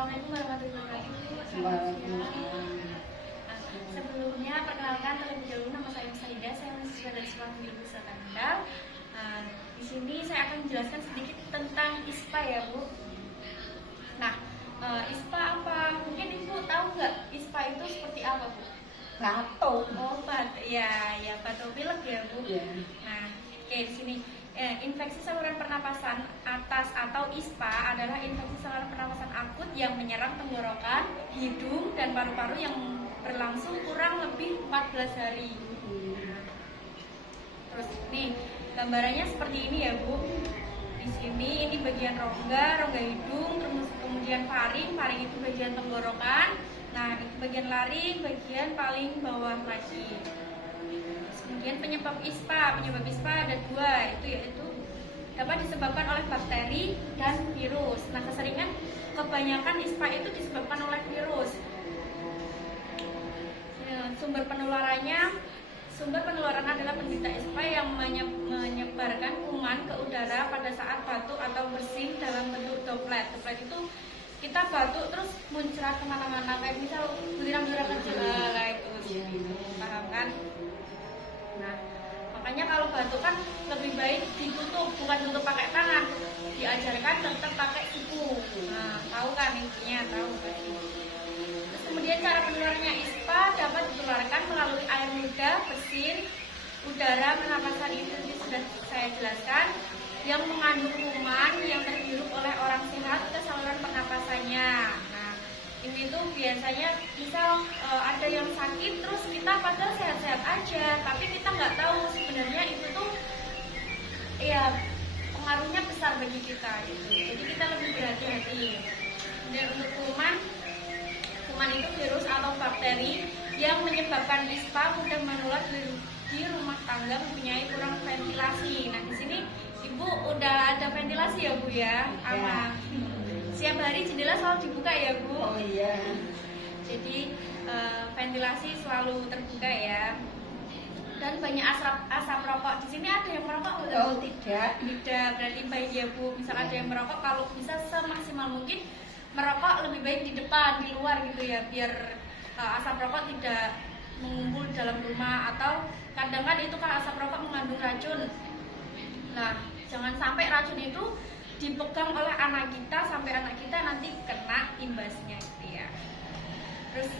Assalamualaikum warahmatullahi wabarakatuh. Waalaikumsalam. Sebelumnya perkenalkan terlebih dahulu nama saya Musaidah, saya mahasiswa dari Sekolah Tinggi Negeri Selatan Kendal. Di sini saya akan menjelaskan sedikit tentang ISPA ya Bu. Nah, ISPA apa? Mungkin Ibu tahu nggak ISPA itu seperti apa Bu? Batuk. Oh, ya batuk pilek ya Bu. Ya. Nah, oke di sini infeksi saluran pernapasan atas atau ISPA adalah infeksi saluran pernapasan akut yang menyerang tenggorokan, hidung, dan paru-paru yang berlangsung kurang lebih 14 hari. Terus nih gambarannya seperti ini ya Bu. Di sini ini bagian rongga hidung, terus kemudian faring itu bagian tenggorokan. Nah, itu bagian laring, bagian paling bawah lagi. Kemudian penyebab ISPA ada dua, yaitu dapat disebabkan oleh bakteri dan virus. Nah, keseringan kebanyakan ISPA itu disebabkan oleh virus. Sumber penularan adalah penderita ISPA yang menyebarkan kuman ke udara pada saat batuk atau bersin dalam bentuk droplet. Droplet itu kita batuk terus muncrat kemana-mana, kayak misal butiran-butiran kecil lah itu, paham kan? Nah, makanya kalau batuk kan lebih baik ditutup, bukan tutup pakai tangan, diajarkan tetap pakai siku. Nah, tahu kan intinya, tahu kan? Terus kemudian cara penularannya ISPA dapat ditularkan melalui air ludah, bersin, udara, pernapasan itu sudah saya jelaskan, yang mengandung kuman yang terhirup oleh orang sehat ke saluran pernapasannya. Nah, ini tuh biasanya misal ada yang sakit terus kita padahal sehat-sehat aja, tapi kita nggak tahu sebenarnya itu tuh ya pengaruhnya besar bagi kita gitu. Jadi kita lebih berhati-hati. Dan untuk kuman itu virus atau bakteri yang menyebabkan ISPA mudah menular di rumah tangga mempunyai kurang ventilasi. Nah, di sini Ibu udah ada ventilasi ya Bu ya? Aman. Siap hari jendela selalu dibuka ya Bu? Oh iya. Jadi ventilasi selalu terbuka ya. Dan banyak asap rokok. Di sini ada yang merokok nggak? Oh tidak. Tidak, berarti baik ya Bu. Misal ada yang merokok, kalau bisa semaksimal mungkin merokok lebih baik di depan, di luar gitu ya, biar asap rokok tidak mengumpul dalam rumah. Atau kadang kan itu kan asap rokok mengandung racun. Nah, jangan sampai racun itu dipegang oleh anak kita sampai anak kita nanti kena imbasnya gitu ya. Terus,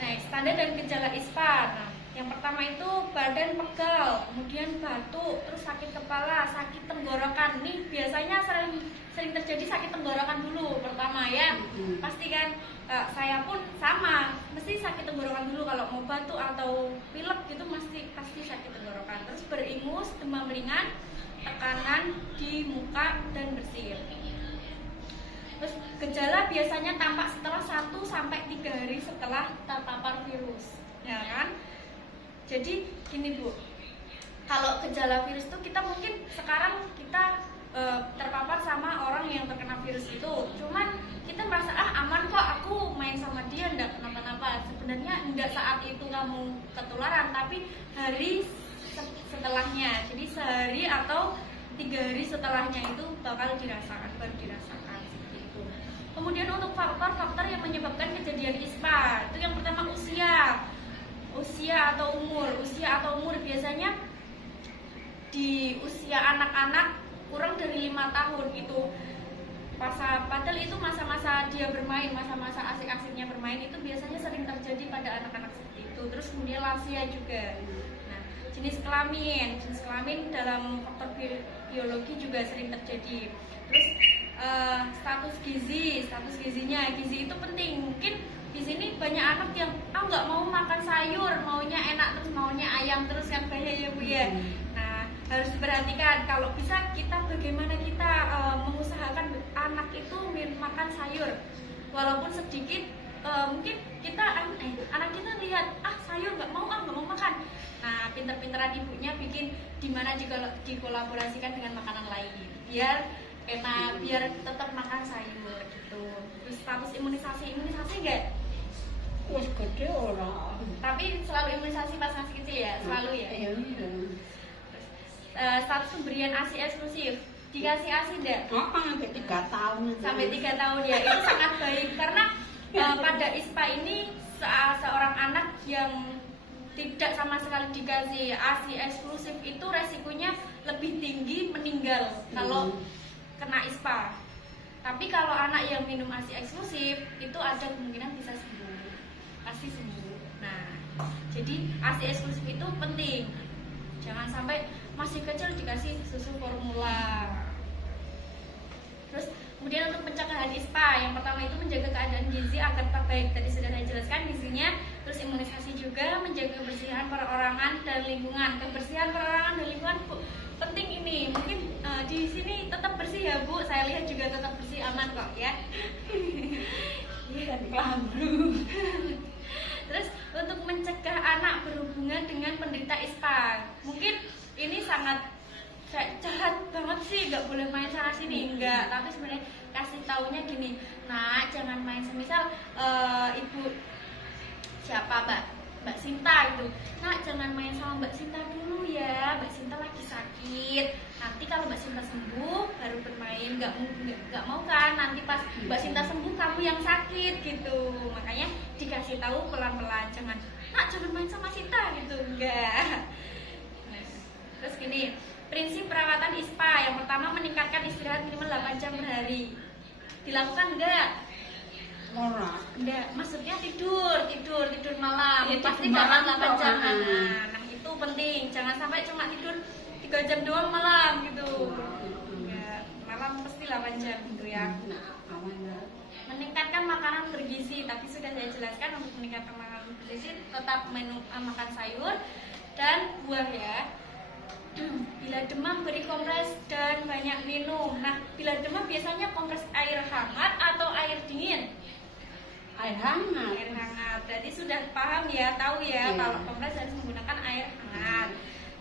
nah standar dan gejala ISPA. Nah, yang pertama itu badan pegal, kemudian batuk, terus sakit kepala, sakit tenggorokan. Nih biasanya sering terjadi sakit tenggorokan dulu pertama ya. Pasti kan saya pun sama, mesti sakit tenggorokan dulu kalau mau batuk atau pilek gitu pasti sakit tenggorokan. Terus beringus, demam ringan, tekanan di muka dan bersin. Terus gejala biasanya tampak setelah 1-3 hari setelah terpapar virus, ya kan? Jadi gini Bu, kalau gejala virus itu kita mungkin sekarang kita terpapar sama orang yang terkena virus itu, cuman kita merasa aman kok, aku main sama dia enggak kenapa-napa. Sebenarnya enggak saat itu kamu ketularan, tapi hari setelahnya. Jadi sehari atau 3 hari setelahnya itu baru dirasakan seperti itu. Kemudian untuk faktor-faktor yang menyebabkan kejadian ISPA, itu yang pertama usia atau umur biasanya di usia anak-anak kurang dari 5 tahun itu padahal itu masa-masa dia bermain, masa-masa asik-asiknya bermain, itu biasanya sering terjadi pada anak-anak seperti itu. Terus kemudian lansia juga. Nah, jenis kelamin dalam faktor biologi juga sering terjadi. Terus status gizinya itu penting. Mungkin di sini banyak anak yang nggak mau makan sayur, maunya enak terus maunya ayam terus kan, bahaya ya Bu ya. Nah, harus diperhatikan. Kalau bisa bagaimana kita mengusahakan anak itu makan sayur walaupun sedikit. Mungkin anak kita lihat sayur nggak mau makan. Nah, pinter-pinteran ibunya bikin dimana dikolaborasikan dengan makanan lain biar tetap makan sayur gitu. Terus status imunisasi enggak? Wes gede ora. Tapi selalu imunisasi pas masih kecil ya, selalu ya. Iya. Status pemberian ASI eksklusif. dikasih ASI enggak? Sampai 3 tahun. Sampai 3 tahun ya, itu sangat baik karena pada ISPA ini seorang anak yang tidak sama sekali dikasih ASI eksklusif itu resikonya lebih tinggi meninggal kalau kena ISPA. Tapi kalau anak yang minum ASI eksklusif itu ada kemungkinan bisa sembuh, pasti sembuh. Nah, jadi ASI eksklusif itu penting. Jangan sampai masih kecil dikasih susu formula. Terus kemudian untuk pencegahan ISPA, yang pertama itu menjaga keadaan gizi agar tetap baik. Tadi sudah saya jelaskan gizinya. Terus imunisasi juga, menjaga kebersihan perorangan dan lingkungan. Kebersihan perorangan dan lingkungan penting ini. Mungkin di sini tetap bersih ya Bu. Saya lihat juga tetap bersih, aman kok ya. Terus untuk mencegah anak berhubungan dengan penderita ISPA, mungkin ini sangat kayak jahat banget sih, nggak boleh main sana sini, enggak. Tapi sebenarnya kasih taunya gini, nah jangan main, semisal ibu siapa Mbak Sinta gitu, nah jangan main sama Mbak Sinta dulu ya, Mbak Sinta lagi sakit, nanti kalau Mbak Sinta sembuh baru bermain. Nggak mau kan nanti pas Mbak Sinta sembuh kamu yang sakit gitu. Makanya dikasih tahu pelan-pelan, jangan main sama Sinta gitu, enggak. Terus gini, prinsip perawatan ISPA, yang pertama meningkatkan istirahat minimal 8 jam per hari. Dilakukan enggak? Enggak, maksudnya tidur malam. Ya, pasti tidur dalam malam 8 jam. doang. Nah, itu penting. Jangan sampai cuma tidur 3 jam doang malam gitu. Enggak, malam pasti 8 jam gitu ya. Meningkatkan makanan bergizi, tapi sudah saya jelaskan untuk meningkatkan makanan bergizi tetap makan sayur dan buah ya. Bila demam beri kompres dan banyak minum. Nah, bila demam biasanya kompres air hangat atau air dingin? Air hangat. Air hangat. Berarti sudah paham ya, tahu ya kalau kompres harus menggunakan air hangat.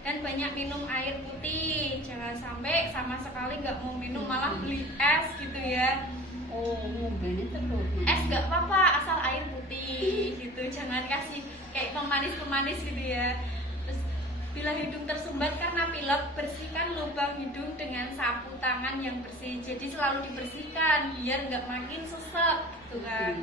Dan banyak minum air putih. Jangan sampai sama sekali nggak mau minum, malah beli es gitu ya. Oh, ini terus. Es nggak apa-apa, asal air putih gitu. Jangan kasih kayak pemanis gitu ya. Terus bila hidung tersumbat karena pilek, bersihkan lubang hidung dengan sapu tangan yang bersih. Jadi selalu dibersihkan biar nggak makin sesek gitu kan.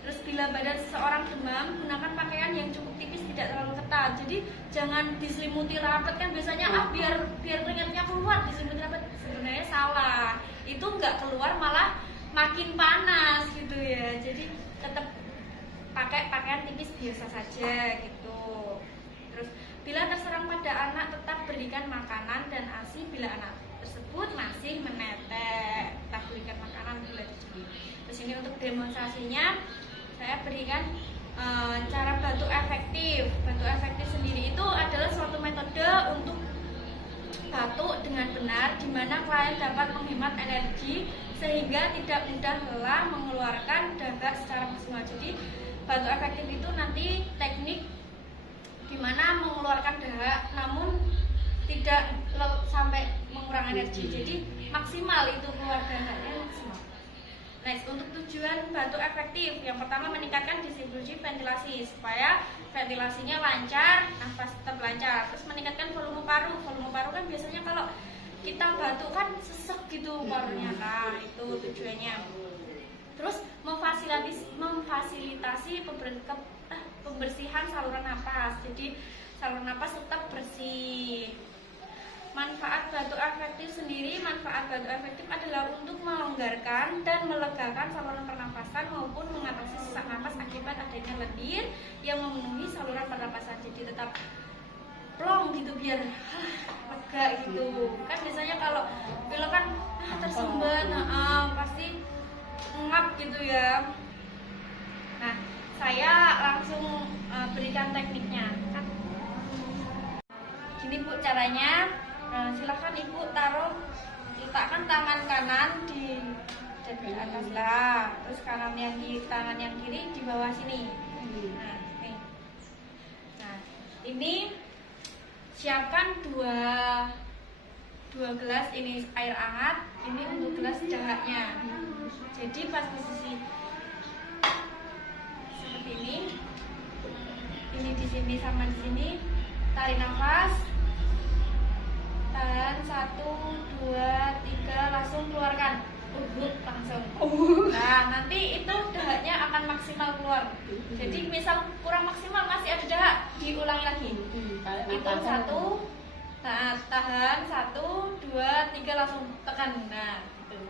Terus bila badan seseorang demam, gunakan pakaian yang cukup tipis, tidak terlalu ketat. Jadi jangan diselimuti rapat kan biasanya biar keringatnya keluar diselimuti rapat. Sebenarnya salah. Itu nggak keluar malah makin panas gitu ya. Jadi tetap pakai pakaian tipis biasa saja gitu. Terus bila terserang pada anak, tetap berikan makanan dan ASI bila anak tersebut masih menetek. Tetap berikan makanan bila tersebut. Terus ini untuk demonstrasinya saya berikan cara batuk efektif. Batuk efektif sendiri itu adalah suatu metode untuk batuk dengan benar, di mana klien dapat menghemat energi sehingga tidak mudah lelah mengeluarkan dahak secara maksimal. Jadi batuk efektif itu nanti teknik gimana mengeluarkan dahak namun tidak sampai mengurangi energi. Jadi maksimal itu keluar dahaknya maksimal. Next, untuk tujuan batuk efektif, yang pertama meningkatkan distribusi ventilasi supaya ventilasinya lancar, nafas tetap lancar. Terus meningkatkan volume paru. Volume paru kan biasanya kalau kita batuk kan sesek gitu parunya. Nah, itu tujuannya. Terus memfasilitasi pembersihan saluran napas. Jadi saluran napas tetap bersih. Manfaat batuk efektif sendiri, manfaat batuk efektif adalah untuk melonggarkan dan melegakan saluran pernapasan maupun mengatasi sesak napas akibat adanya lendir yang memenuhi saluran pernapasan. Jadi tetap plong gitu biar lega gitu. Kan biasanya kalau pilek kan tersumbat, pasti ngap gitu ya. Nah, saya langsung berikan tekniknya. Gini Bu caranya. Silakan Ibu letakkan tangan kanan di atas lah, terus tangan yang kiri di bawah sini. Nah, ini siapkan dua gelas ini air hangat, ini untuk gelas dahaknya. Jadi pas posisi seperti ini di sini sama di sini, tarik nafas. tahan 1, 2, 3 langsung keluarkan langsung. Nah nanti itu dahaknya akan maksimal keluar. Jadi misal kurang maksimal masih ada dahak, diulangi lagi. Hitung 1, nah tahan 1, 2, 3 langsung tekan. Nah gitu.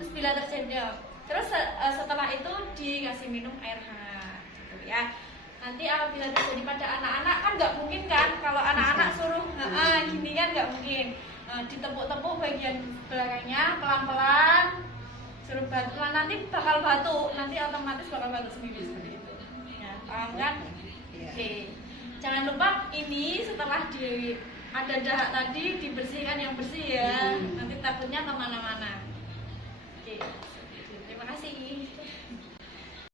Terus bila terjadi, terus setelah itu dikasih minum air hangat gitu ya. Nanti apabila terjadi pada anak-anak kan nggak mungkin kan kalau anak-anak suruh gini kan nggak mungkin. Ditepuk-tepuk bagian belakangnya pelan-pelan, suruh batuk, nanti bakal batuk, nanti otomatis bakal batuk sendiri seperti itu ya, paham kan? Oke, jangan lupa ini setelah ada dahak tadi dibersihkan yang bersih ya, nanti takutnya kemana-mana. Oke.